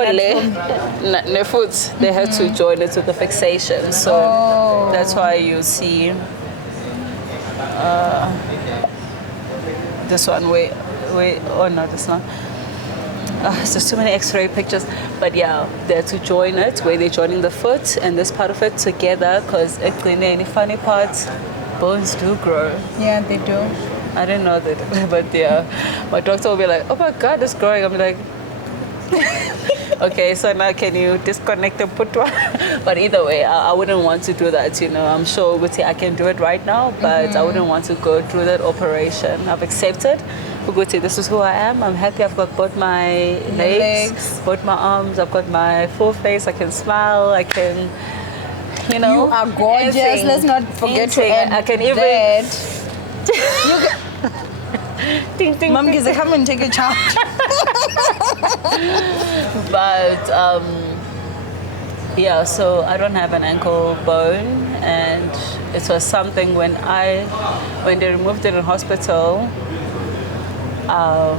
foot, they had to join it with the fixation, so that's why you see this one. Wait, oh no, this one. It's just too many x-ray pictures, but yeah, they're to join it where they're joining the foot and this part of it together, because any funny parts, bones do grow. Yeah, they do. I didn't know that, but yeah, my doctor will be like, oh my god, it's growing. I'm like, okay, so now can you disconnect and put one? But either way, I wouldn't want to do that, I'm sure I can do it right now, but I wouldn't want to go through that operation. I've accepted. This is who I am. I'm happy. I've got both my legs, both my arms. I've got my full face. I can smile. I can, You are gorgeous. anything. Let's not forget to Anything. add I can even. that. Ding, ding, Mom, ding. come and take a charge. But yeah, so I don't have an ankle bone, and it was something when they removed it in hospital. I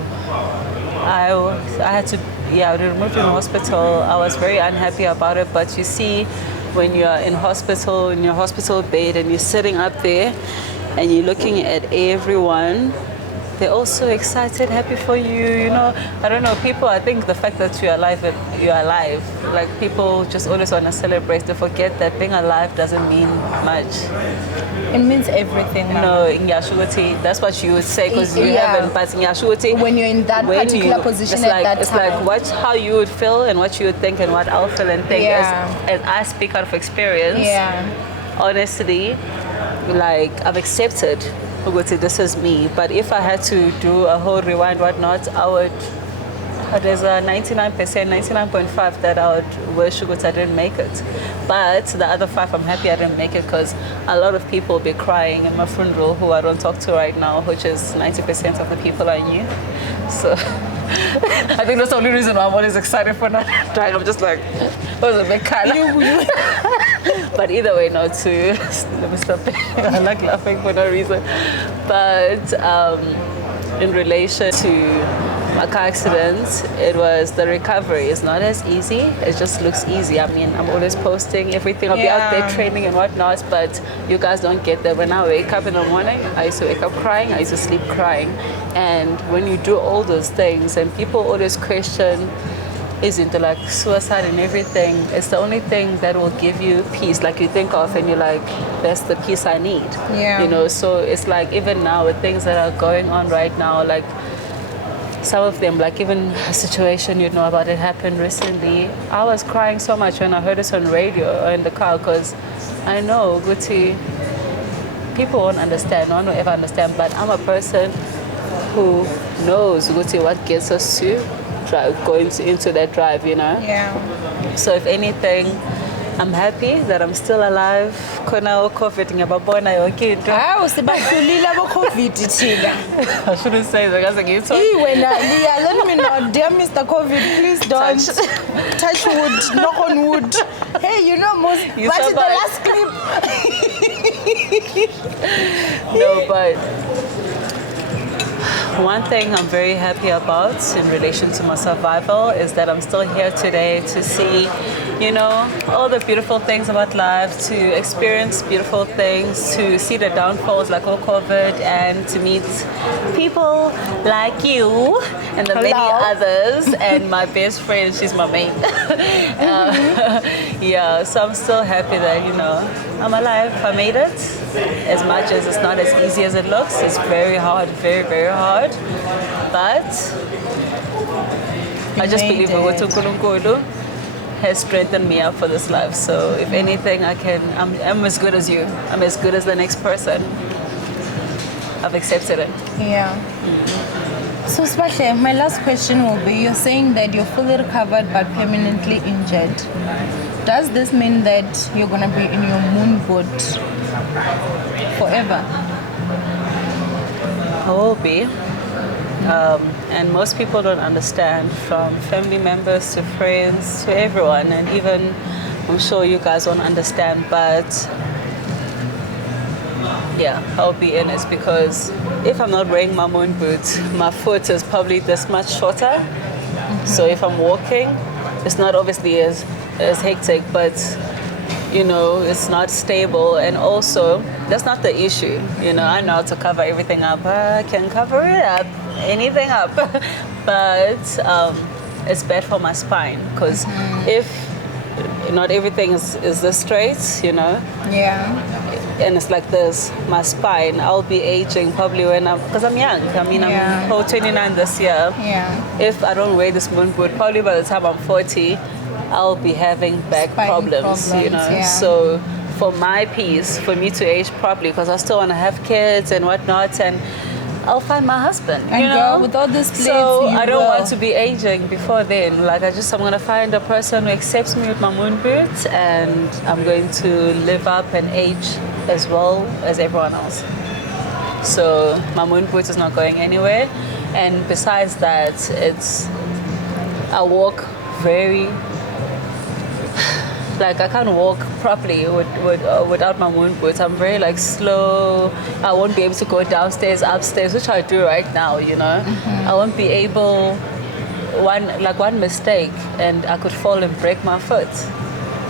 had to, yeah, we removed in hospital. I was very unhappy about it, but you see, when you're in hospital, in your hospital bed, and you're sitting up there, and you're looking at everyone, they're all so excited, happy for you, you know. I don't know, people, I think the fact that you're alive, like people just always want to celebrate. They forget that being alive doesn't mean much. It means everything. No, in Yashuti, that's what you would say, because you haven't, but in Yashuti, when you're in that particular position at that time. It's like how you would feel and what you would think and what I'll feel and think. Yeah. As I speak out of experience, honestly, like I've accepted this is me, but if I had to do a whole rewind, whatnot, I would. There's a 99%, 99.5 that I would wish I didn't make it. But the other 5, I'm happy I didn't make it, because a lot of people will be crying in my funeral who I don't talk to right now, which is 90% of the people I knew. So I think that's the only reason why I'm always excited for not dying. I'm just like, was a big kind of. But either way, not to. Let me stop. I like laughing for no reason. But in relation to my car accident, it was the recovery. It's not as easy. It just looks easy. I mean, I'm always posting everything. I'll be out there training and whatnot, but you guys don't get that. When I wake up in the morning, I used to wake up crying. I used to sleep crying. And when you do all those things, and people always question, isn't it like suicide and everything? It's the only thing that will give you peace, like you think of and you're like, that's the peace I need. Yeah. You know, so it's like even now with things that are going on right now, like some of them, like even a situation you know about, it happened recently. I was crying so much when I heard it on radio or in the car, because I know, Guti, people won't understand, no one will ever understand, but I'm a person who knows, Guti, what gets us to going into that drive, you know? Yeah. So if anything, I'm happy that I'm still alive. Kona COVID ngiyababona yonke into. Hawu sibahlulile abo COVID thina. I shouldn't say that because ngitho. Wena Leah, let me know, dear Mr. COVID, please don't touch wood, knock on wood. Hey, you know most. What's the last clip? No, but one thing I'm very happy about in relation to my survival is that I'm still here today to see, you know, all the beautiful things about life, to experience beautiful things, to see the downfalls like all COVID, and to meet people like you and the many others, and my best friend, she's my mate. Yeah, so I'm still happy that, you know, I'm alive, I made it. As much as it's not as easy as it looks, it's very hard, very, very hard. But I just believe Nkulunkulu has strengthened me up for this life. So if anything, I'm as good as you. I'm as good as the next person. I've accepted it. Yeah. So Sbahle, my last question will be, you're saying that you're fully recovered but permanently injured. Does this mean that you're going to be in your moon boat forever? I will be. And most people don't understand, from family members to friends to everyone, and even I'm sure you guys won't understand, but yeah, I'll be in it, because if I'm not wearing my moon boots, my foot is probably this much shorter. Mm-hmm. So if I'm walking, it's not obviously as hectic, but you know, it's not stable. And also, that's not the issue. You know, I know how to cover everything up. I can cover it up, anything up. But it's bad for my spine, because if not everything is this straight, you know. Yeah. And it's like this, my spine, I'll be aging probably because I'm young. I mean, I'm 29 this year. Yeah. If I don't wear this moon boot, probably by the time I'm 40, I'll be having back problems, you know. Yeah. So for my peace, for me to age properly, because I still want to have kids and whatnot, and I'll find my husband, you know. Girl, with all this plates, so I don't want to be aging before then. Like I'm gonna find a person who accepts me with my moon boots, and I'm going to live up and age as well as everyone else. So my moon boot is not going anywhere. And besides that, I walk very, like I can't walk properly without my moon boots. I'm very like slow. I won't be able to go downstairs, upstairs, which I do right now, you know. I won't be able one mistake and I could fall and break my foot.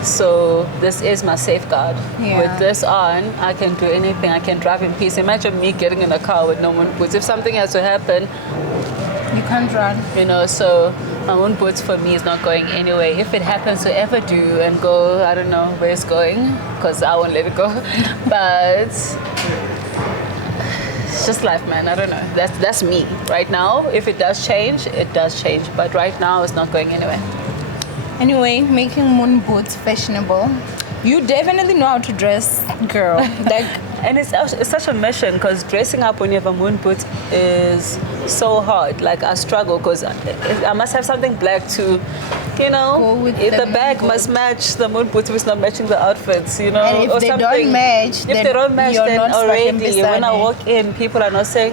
So this is my safeguard. Yeah. With this on, I can do anything. I can drive in peace. Imagine me getting in a car with no moon boots. If something has to happen, You can't run. you know, so my moon boots for me is not going anywhere. If it happens to ever do and go, I don't know where it's going, because I won't let it go. But it's just life, man. I don't know. That's me right now. If it does change, it does change. But right now, it's not going anywhere. Anyway, making moon boots fashionable. You definitely know how to dress, girl. Like, And it's such a mission, because dressing up when you have a moon boot is so hard. Like, I struggle because I must have something black to, you know, Go with if the the moon bag boot. must match the moon boot if it's not matching the outfits, you know, and if or they something. don't match, If they don't match, you're then not Sbahle already when I Mpisane. walk in, people are not saying,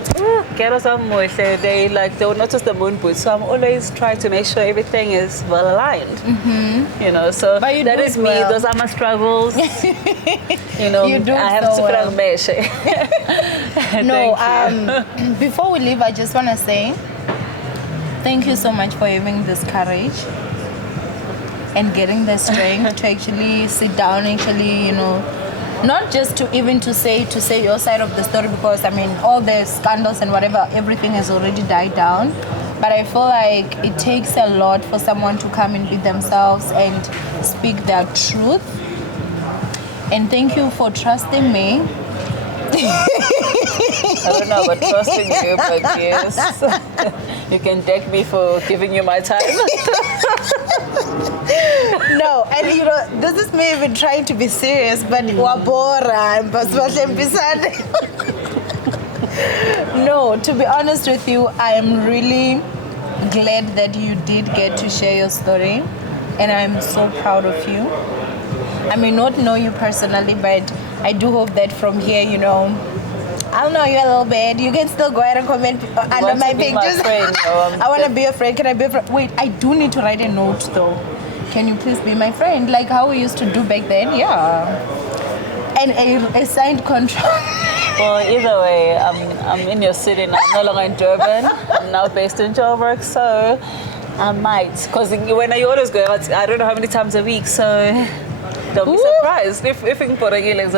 get us some more. They will notice the moon boot. So I'm always trying to make sure everything is well aligned. You know, so But you that do is it me. well. Those are my struggles. You know, You do it I have so to well. put on mesh. No, Thank you. before we leave, I just want to say thank you so much for having this courage and getting the strength to actually sit down, actually, you know, not just to say your side of the story, because I mean all the scandals and whatever, everything has already died down. But I feel like it takes a lot for someone to come and be themselves and speak their truth. And thank you for trusting me. I don't know about trusting you, but yes. You can thank me for giving you my time. No, and you know, this is me even trying to be serious, but Wabora and Sbahle Mpisane. No, to be honest with you, I am really glad that you did get to share your story, and I'm so proud of you. I may not know you personally, but I do hope that from here, you know, I'll know you a little bit. You can still go ahead and comment under want my to be my pictures. friend, I want to be a friend. Can I be a friend? Wait, I do need to write a note though. Can you please be my friend? Like how we used to do back then? Yeah. And a signed contract. Well, either way, I'm in your city now. I'm no longer in Durban. I'm now based in Joburg, so I might. Because when I always go out, I don't know how many times a week, so don't be surprised if I'm putting like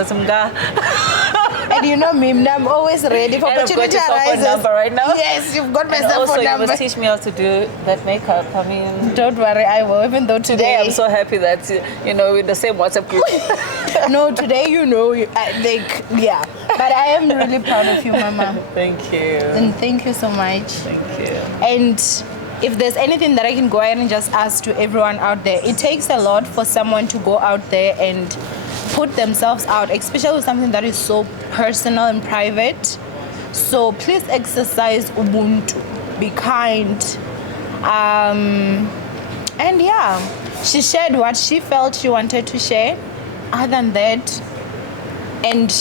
And you know me, I'm always ready for And I've got opportunity your cell phone arises. number right now. Yes, you've got my And cell also, phone you number. must teach me how to do that makeup. I mean, Don't worry, I will. Even though today today, I'm so happy that, you know, in the same WhatsApp group. no, today you know, like, yeah. But I am really proud of you, Mama. Thank you. And thank you so much. Thank you. And if there's anything that I can go ahead and just ask to everyone out there, it takes a lot for someone to go out there and put themselves out, especially with something that is so personal and private. So please exercise Ubuntu, be kind. And yeah, she shared what she felt she wanted to share. Other than that, and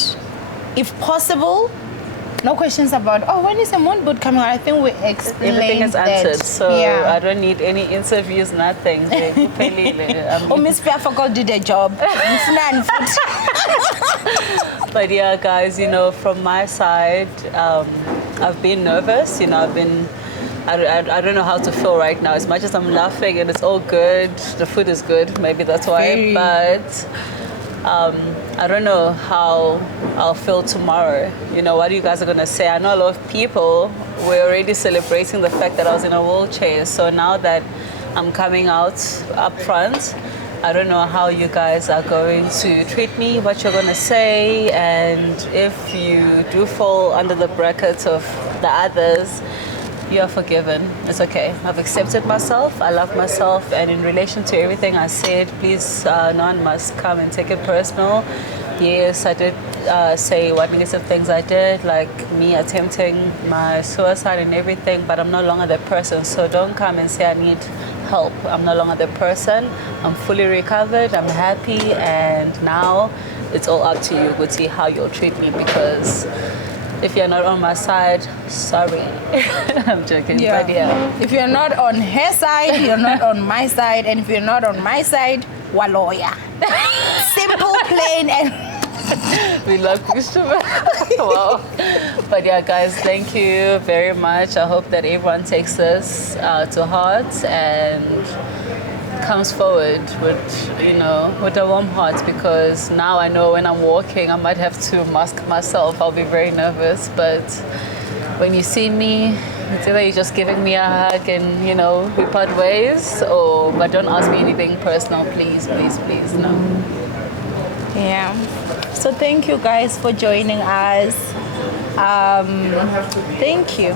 if possible, no questions about, oh, when is a moon boot coming out? I think we explained Everything is that. answered, so yeah. I don't need any interviews, nothing. Oh, Miss Piafakol did a job. But yeah, guys, you know, from my side, I've been nervous. You know, I don't know how to feel right now. As much as I'm laughing and it's all good, the food is good. Maybe that's why. Very. But I don't know how I'll feel tomorrow. You know, what you guys are gonna say? I know a lot of people were already celebrating the fact that I was in a wheelchair. So now that I'm coming out up front, I don't know how you guys are going to treat me, what you're going to say, and if you do fall under the bracket of the others, you are forgiven. It's okay. I've accepted myself. I love myself. And in relation to everything I said, please, no one must come and take it personal. Yes, I did say what negative things I did, like me attempting my suicide and everything, but I'm no longer that person. So don't come and say I need help. I'm no longer that person. I'm fully recovered. I'm happy. And now it's all up to you, Guti, how you'll treat me, because if you're not on my side, sorry. I'm joking. Yeah. But yeah. If you're not on her side, you're not on my side. And if you're not on my side, waloya. Simple, plain, and We love Christopher. Wow. But yeah, guys, thank you very much. I hope that everyone takes this to heart and comes forward with, with a warm heart, because now I know when I'm walking, I might have to mask myself. I'll be very nervous, but when you see me, it's either you're just giving me a hug and, we part ways, but don't ask me anything personal, please, please, please, no. Yeah. So thank you guys for joining us. Thank you.